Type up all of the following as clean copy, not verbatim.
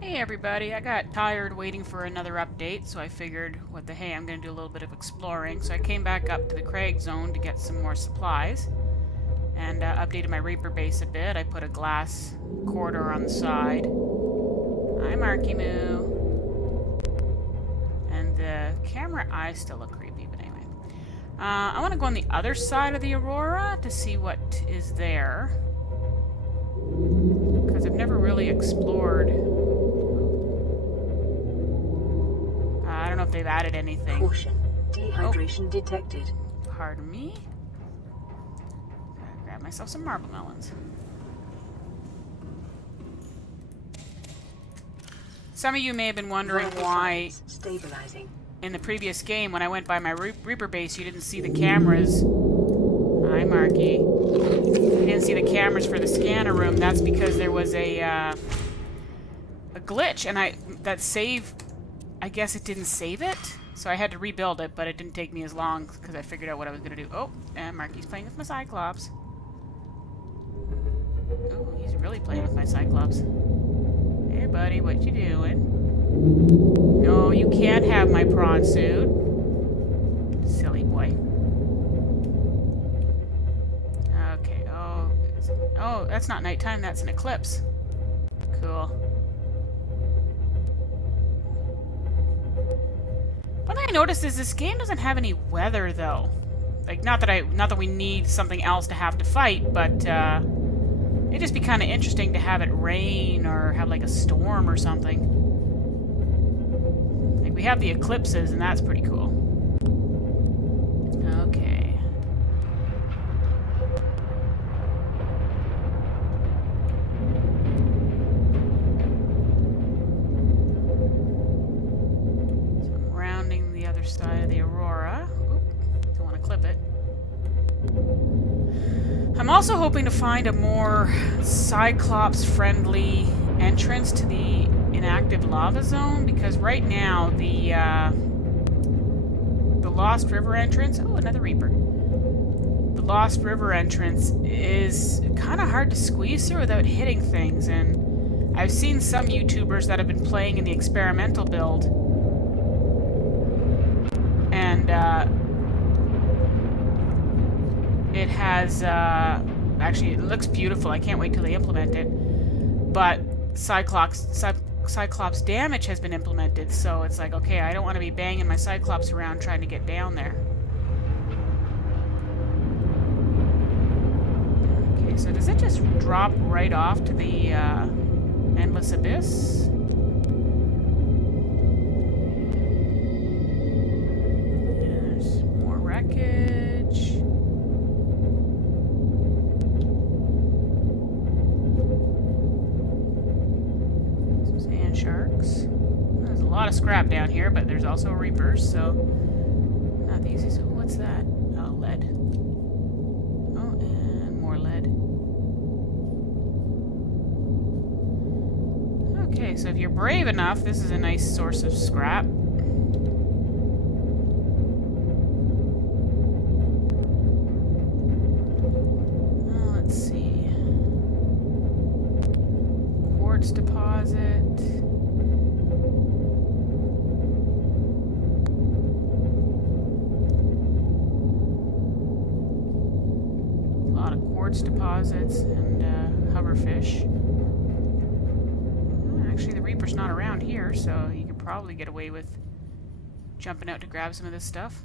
Hey everybody, I got tired waiting for another update, so I figured, what the hey, I'm going to do a little bit of exploring. So I came back up to the Crag Zone to get some more supplies, and updated my Reaper base a bit. I put a glass corridor on the side. Hi Marky Moo. And the camera eyes still look creepy, but anyway. I want to go on the other side of the Aurora to see what is there. Because I've never really explored. I don't know if they've added anything. Caution. Dehydration detected. Pardon me. Gotta grab myself some marble melons. Some of you may have been wondering why stabilizing. In the previous game, when I went by my Reaper base, you didn't see the cameras. Hi, Marky. You didn't see the cameras for the scanner room. That's because there was a glitch, and that save, I guess it didn't save it, so I had to rebuild it, but it didn't take me as long because I figured out what I was going to do. Oh, and Marky's playing with my Cyclops. Oh, he's really playing with my Cyclops. Hey, buddy, what you doing? No, you can't have my prawn suit. Silly boy. Okay, oh, that's not nighttime, that's an eclipse. Cool. What I noticed is this game doesn't have any weather, though. Like, not that we need something else to have to fight, but it'd just be kind of interesting to have it rain or have like a storm or something. Like, we have the eclipses, and that's pretty cool. Okay. Side of the Aurora. Oop, don't want to clip it. I'm also hoping to find a more Cyclops-friendly entrance to the inactive lava zone, because right now the Lost River entrance... Oh, another Reaper. The Lost River entrance is kind of hard to squeeze through without hitting things, and I've seen some YouTubers that have been playing in the experimental build, and it has actually, it looks beautiful. I can't wait till they implement it, but Cyclops damage has been implemented, so it's like, okay, I don't want to be banging my Cyclops around trying to get down there. Okay, so does it just drop right off to the endless abyss? Wreckage. Some sand sharks. There's a lot of scrap down here, but there's also reapers, so not the easiest. What's that? Oh, lead. Oh, and more lead. Okay, so if you're brave enough, this is a nice source of scrap. Deposit. A lot of quartz deposits and hoverfish. Actually, the Reaper's not around here, so you could probably get away with jumping out to grab some of this stuff.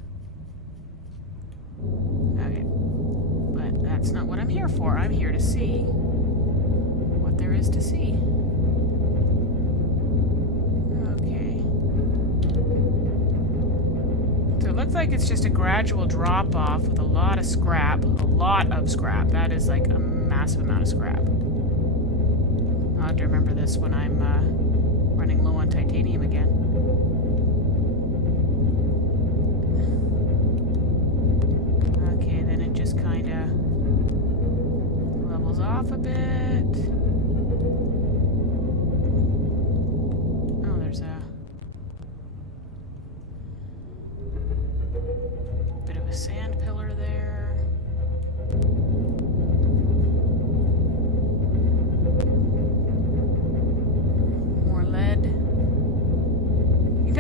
Okay. But that's not what I'm here for. I'm here to see what there is to see. Looks like it's just a gradual drop-off with a lot of scrap. A lot of scrap. That is like a massive amount of scrap. I'll have to remember this when I'm running low on titanium again. Okay, then it just kind of levels off a bit. Oh, there's a bit of a sand pillar there. More lead.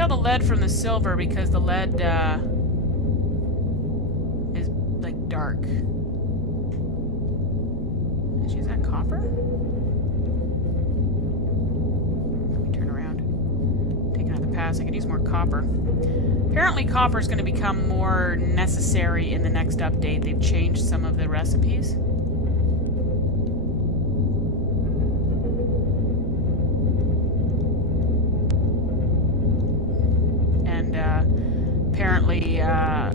tell the lead from the silver because the lead is like dark. Actually, is that copper? Let me turn around. Take another pass. I could use more copper. Apparently copper is going to become more necessary in the next update. They've changed some of the recipes. And apparently, no,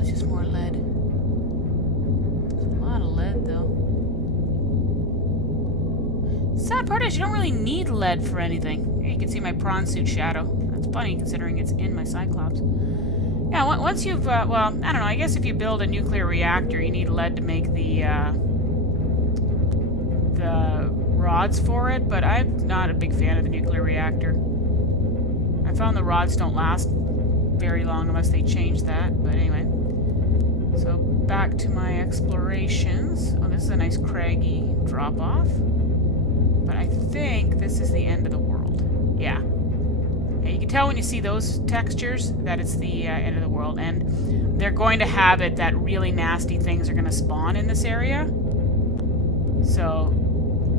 it's just more lead. There's a lot of lead, though. Sad part is you don't really need lead for anything. Here you can see my prawn suit shadow. That's funny considering it's in my Cyclops. Yeah, once you've, well, I don't know, I guess if you build a nuclear reactor, you need lead to make the rods for it, but I'm not a big fan of the nuclear reactor. I found the rods don't last very long unless they change that, but anyway. So back to my explorations. Oh, this is a nice craggy drop-off. But I think this is the end of the world. Yeah. Yeah, you can tell when you see those textures that it's the end of the world. And they're going to have it that really nasty things are going to spawn in this area. So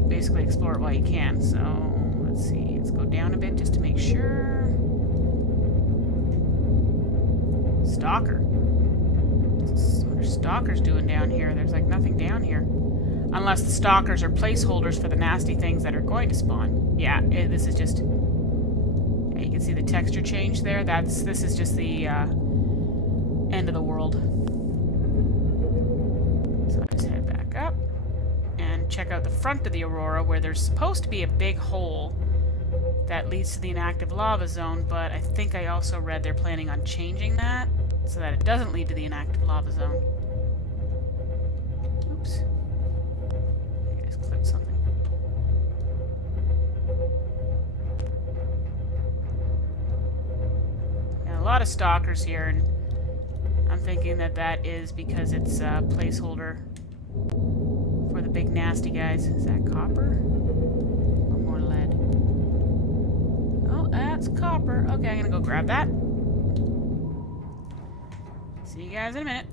basically explore it while you can. So let's see. Let's go down a bit just to make sure. Stalker. What are stalkers doing down here? There's like nothing down here. Unless the stalkers are placeholders for the nasty things that are going to spawn. Yeah, this is just... Yeah, you can see the texture change there. This is just the end of the world. So I just head back up and check out the front of the Aurora where there's supposed to be a big hole that leads to the inactive lava zone, but I think I also read they're planning on changing that so that it doesn't lead to the inactive lava zone. Oops. I just clipped something. Yeah, a lot of stalkers here, and I'm thinking that that is because it's a placeholder for the big nasty guys. Is that copper? Or more lead? Oh, that's copper. Okay, I'm gonna go grab that. See you guys in a minute.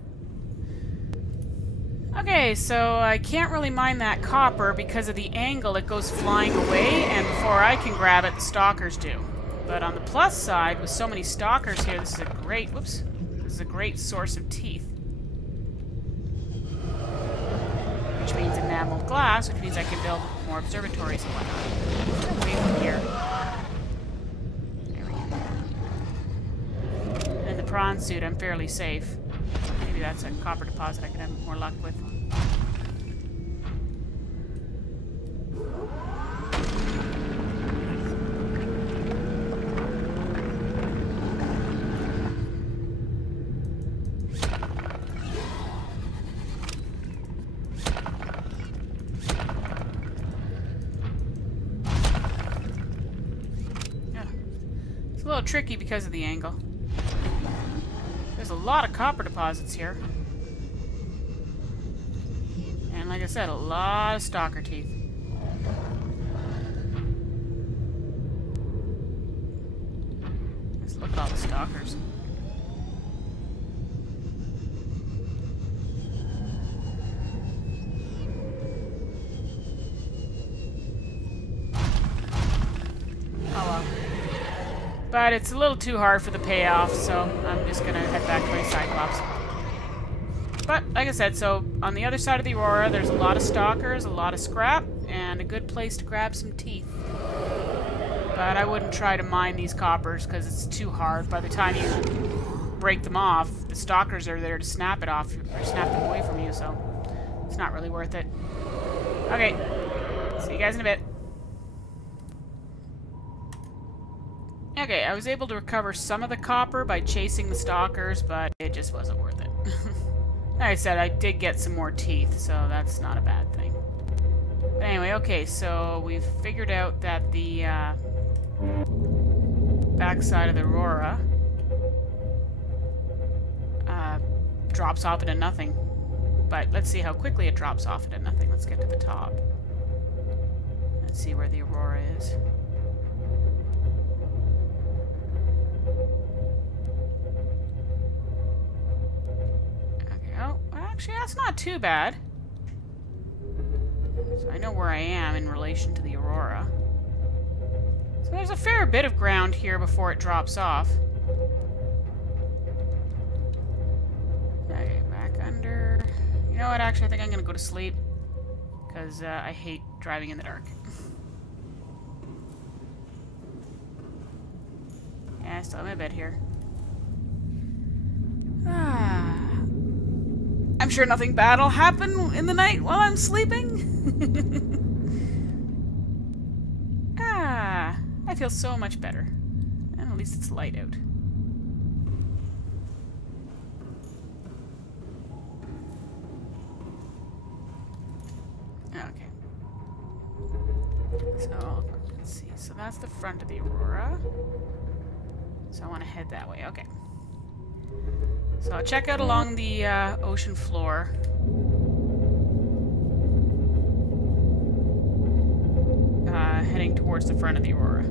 Okay, so I can't really mine that copper because of the angle it goes flying away, and before I can grab it, the stalkers do. But on the plus side, with so many stalkers here, this is a great, whoops, this is a great source of teeth. Which means enameled glass, which means I can build more observatories and whatnot. Away from here. There we go. And in the prawn suit, I'm fairly safe. Maybe that's a copper deposit I could have more luck with. Yeah. It's a little tricky because of the angle. There's a lot of copper deposits here. And like I said, a lot of stalker teeth. Let's look at all the stalkers. Oh well. But it's a little too hard for the payoff, so I'm just gonna head back to my Cyclops. But, like I said, so on the other side of the Aurora, there's a lot of stalkers, a lot of scrap, and a good place to grab some teeth. But I wouldn't try to mine these coppers, because it's too hard. By the time you break them off, the stalkers are there to snap it off, or snap them away from you, so it's not really worth it. Okay, see you guys in a bit. Okay, I was able to recover some of the copper by chasing the stalkers, but it just wasn't worth it. Like I said, I did get some more teeth, so that's not a bad thing. But anyway, okay, so we've figured out that the backside of the Aurora drops off into nothing. But let's see how quickly it drops off into nothing. Let's get to the top. Let's see where the Aurora is. Actually, that's not too bad. So I know where I am in relation to the Aurora. So there's a fair bit of ground here before it drops off. Okay, back under. You know what, actually, I think I'm gonna go to sleep. Because I hate driving in the dark. Yeah, I still have my bed here. I'm sure nothing bad will happen in the night while I'm sleeping. I feel so much better. And at least it's light out. Okay. So, let's see. So that's the front of the Aurora. So I want to head that way. Okay. So I'll check out along the ocean floor. Heading towards the front of the Aurora.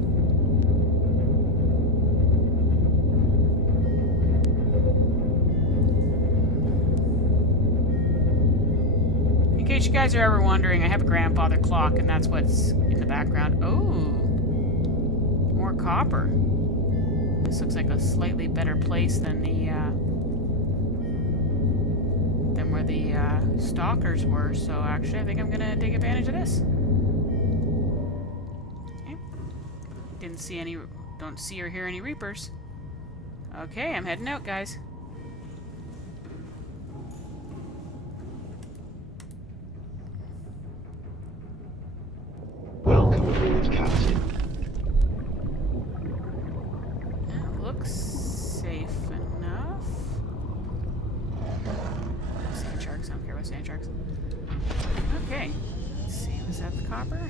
In case you guys are ever wondering, I have a grandfather clock, and that's what's in the background. Oh! More copper. This looks like a slightly better place than the, than where the, stalkers were, so actually I think I'm gonna take advantage of this. Okay. Didn't see any, don't see or hear any reapers. Okay, I'm heading out, guys. Welcome aboard, Captain. Looks safe enough. Sand sharks, I don't care about sand sharks. Okay. Let's see, was that the copper?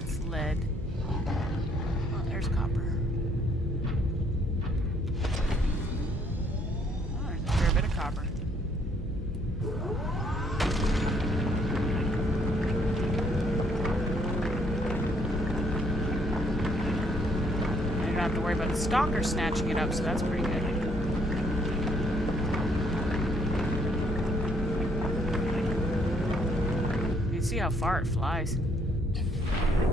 It's lead. Oh, there's copper. Oh, there's a fair bit of copper. I don't have to worry about the stalker snatching it up, so that's pretty good. You can see how far it flies.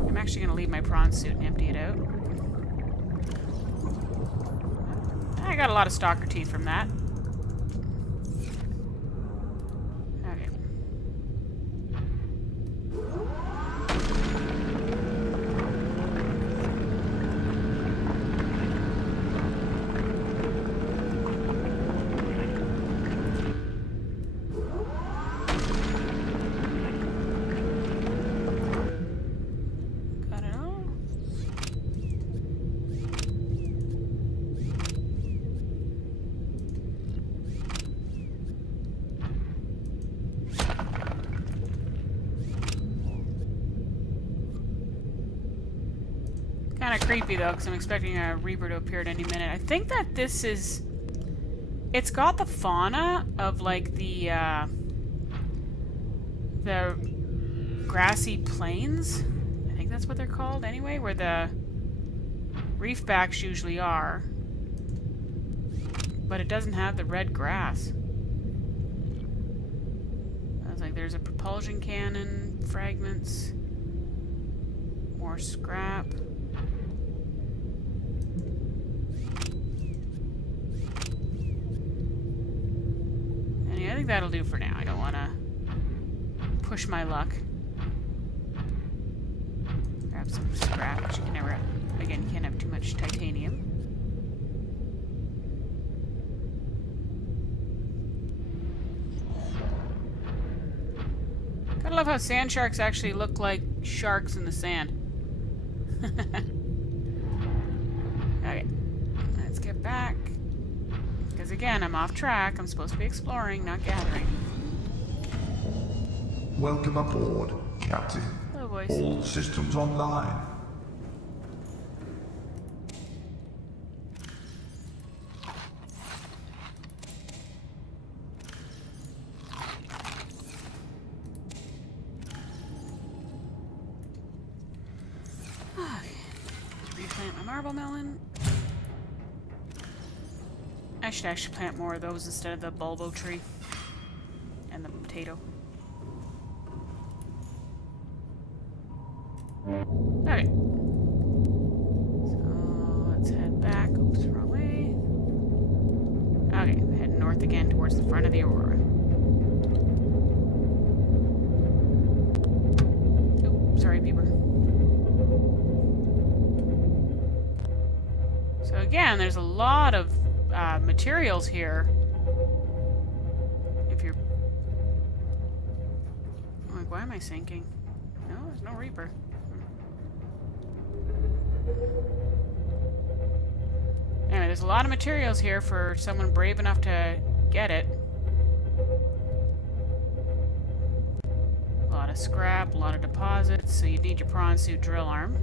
I'm actually going to leave my prawn suit and empty it out. I got a lot of stalker teeth from that. Okay. Got it all? Kind of creepy though, because I'm expecting a Reaper to appear at any minute. I think that this is... It's got the fauna of like the grassy plains. I think that's what they're called anyway, where the reefbacks usually are. But it doesn't have the red grass. I was like, there's a propulsion cannon, fragments, more scrap. I think that'll do for now. I don't want to push my luck. Grab some scrap, which you can never... Again, you can't have too much titanium. Gotta love how sand sharks actually look like sharks in the sand. Okay. Let's get back. Because again, I'm off track. I'm supposed to be exploring, not gathering. Welcome aboard, Captain. Hello, boys. All systems online. Let's replant my marble melon. I should actually plant more of those instead of the bulbo tree. potato. Okay. So let's head back. Oops, wrong way. Okay, head north again towards the front of the Aurora. Oop, sorry, Beaver. So again, there's a lot of materials here. If you're... Like, why am I sinking? No, there's no Reaper. Anyway, there's a lot of materials here for someone brave enough to get it. A lot of scrap, a lot of deposits, so you need your prawn suit drill arm.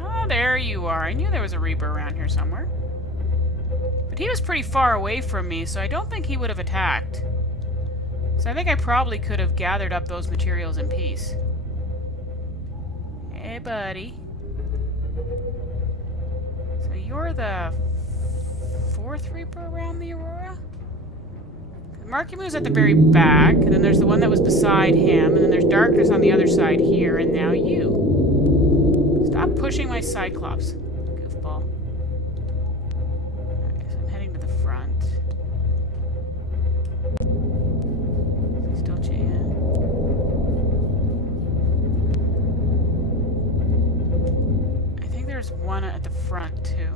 Oh, there you are. I knew there was a Reaper around here somewhere. But he was pretty far away from me, so I don't think he would have attacked. So I think I probably could have gathered up those materials in peace. Hey, buddy. So you're the fourth Reaper around the Aurora? Markimu's at the very back, and then there's the one that was beside him, and then there's darkness on the other side here, and now you. Stop pushing my Cyclops, goofball. Okay, so I'm heading to the front. Is he still cheating? I think there's one at the front, too.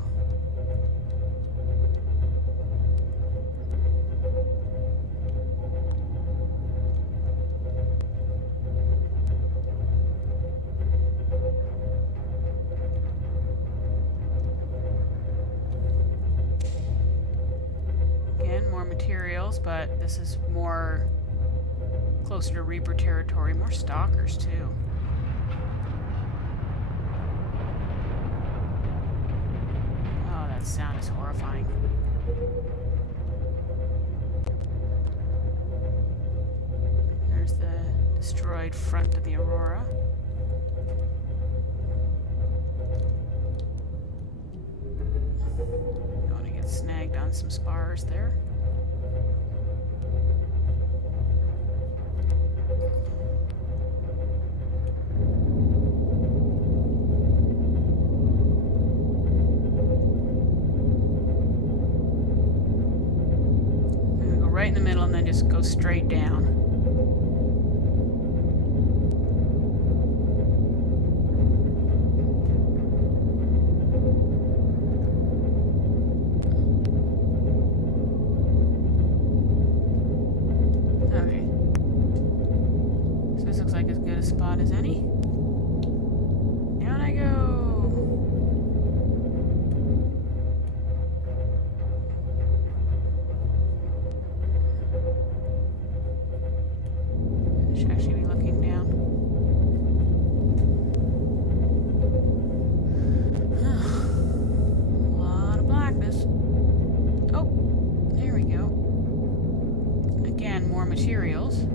Materials, but this is more closer to Reaper territory, more stalkers too. Oh, that sound is horrifying. There's the destroyed front of the Aurora. Don't want to get snagged on some spars there. Right in the middle and then just go straight down. Okay. So this looks like as good a spot as any. Down I go. Should actually be looking down. A lot of blackness. Oh, there we go. Again, more materials.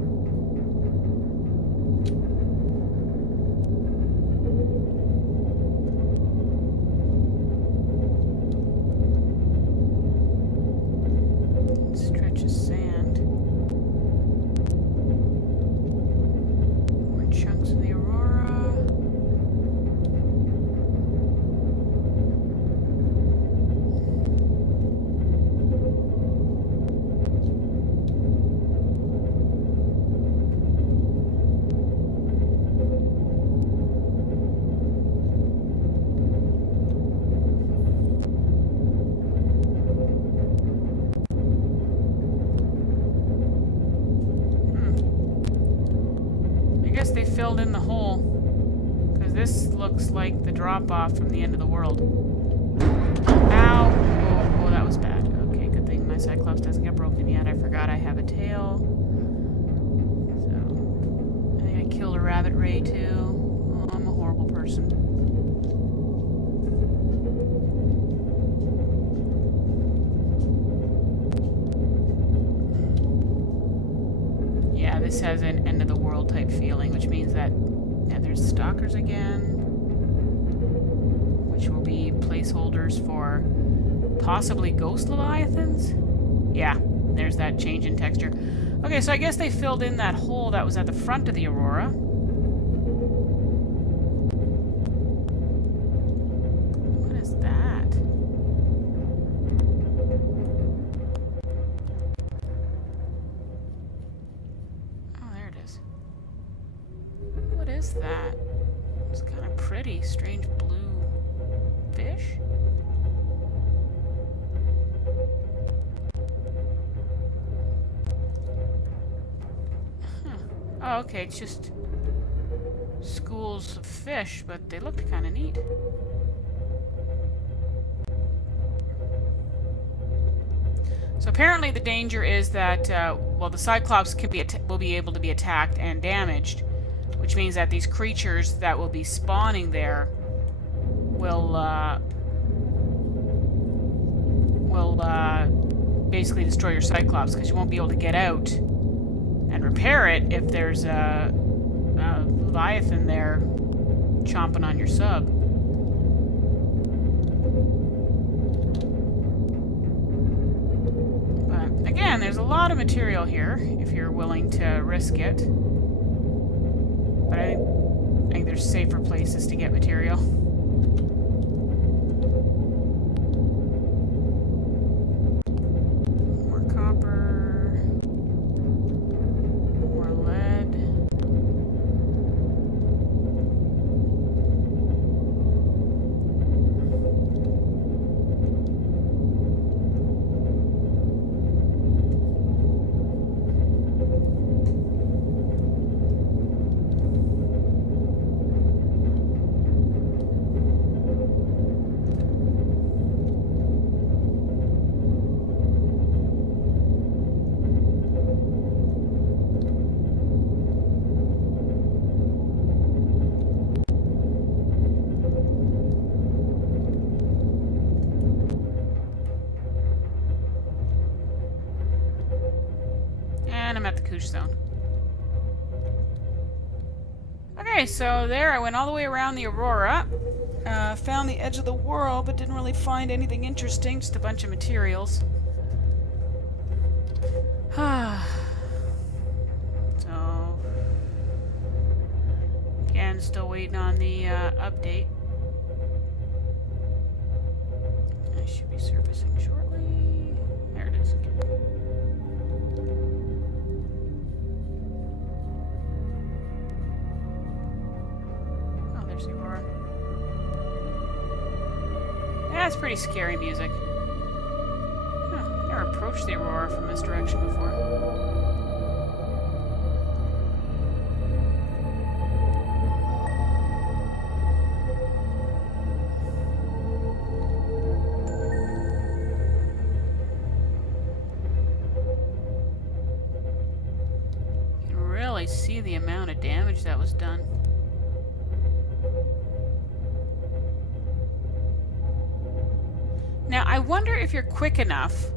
Stretch of sand. Chunks of the Aurora. I guess they filled in the hole, because this looks like the drop-off from the end of the world. Ow! Oh, that was bad. Okay, good thing my Cyclops doesn't get broken yet. I forgot I have a tail. So, I think I killed a rabbit ray too. Oh, I'm a horrible person. Yeah, this has an end of the world type feeling, which means that there's stalkers again, which will be placeholders for possibly ghost leviathans. Yeah, There's that change in texture. Okay, so I guess they filled in that hole that was at the front of the Aurora. What is that? Oh, there it is. What is that? It's kind of pretty, strange blue fish. Oh, okay, it's just schools of fish, but they looked kind of neat. So apparently the danger is that, well, the Cyclops can will be able to be attacked and damaged, which means that these creatures that will be spawning there will basically destroy your Cyclops, because you won't be able to get out and repair it if there's a Leviathan there chomping on your sub. But again, there's a lot of material here if you're willing to risk it. But I think there's safer places to get material. And I'm at the Koosh Zone. Okay, so there I went all the way around the Aurora. Found the edge of the world, but didn't really find anything interesting, just a bunch of materials. So, again, still waiting on the update. I should be surfacing shortly. There it is. Oh, there's the Aurora. Yeah, it's pretty scary music. Huh, never approached the Aurora from this direction before. You can really see the amount of damage that was done. Now, I wonder if you're quick enough,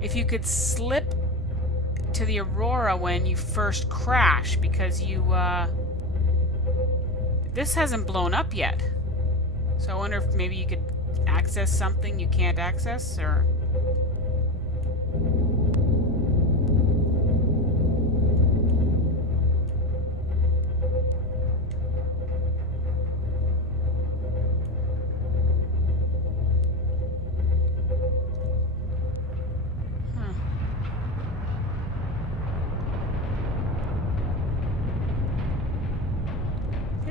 if you could slip to the Aurora when you first crash, because you, this hasn't blown up yet. So I wonder if maybe you could access something you can't access, or...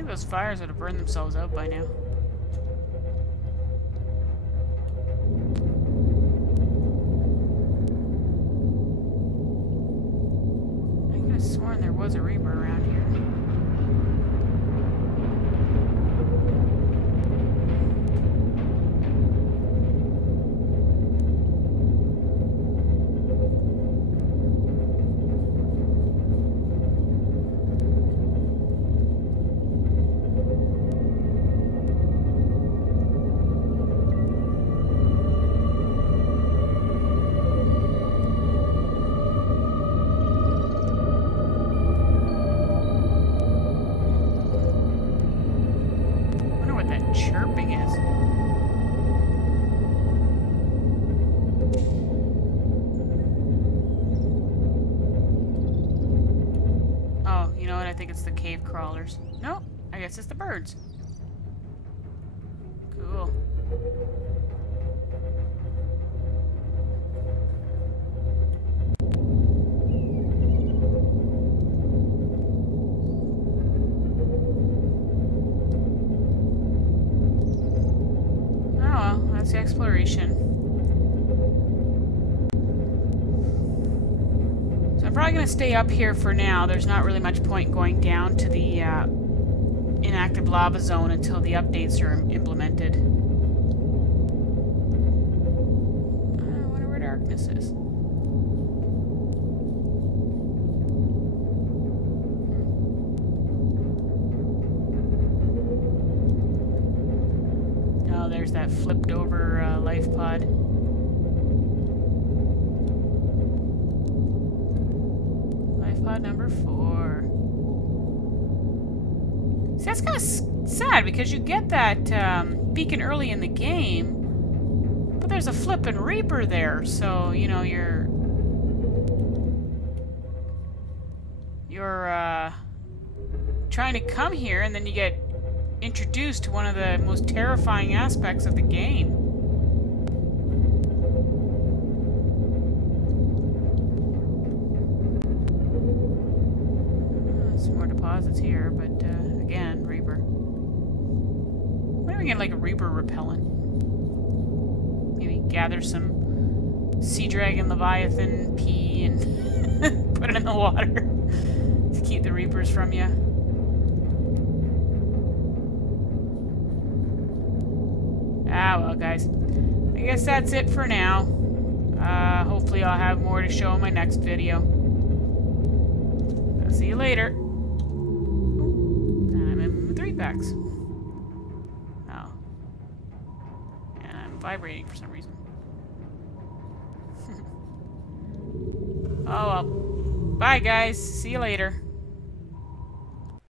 Those fires would have burned themselves out by now. I could have sworn there was a Reaper around here. Chirping is. think it's the cave crawlers. Nope, I guess it's the birds. Cool. Oh well, that's the exploration. I'm probably going to stay up here for now. There's not really much point going down to the inactive lava zone until the updates are implemented. I wonder where darkness is. Oh, there's that flipped over life pod. Pod number 4. See, that's kind of sad because you get that beacon early in the game, but there's a flippin' Reaper there, so you know you're trying to come here, and then you get introduced to one of the most terrifying aspects of the game. Deposits here, but again, Reaper. Why don't we get like a Reaper repellent? Maybe gather some sea dragon leviathan pee and put it in the water to keep the Reapers from you. Ah well, guys. I guess that's it for now. Hopefully I'll have more to show in my next video. I'll see you later. Backs. Oh. And I'm vibrating for some reason. Oh well. Bye guys. See you later.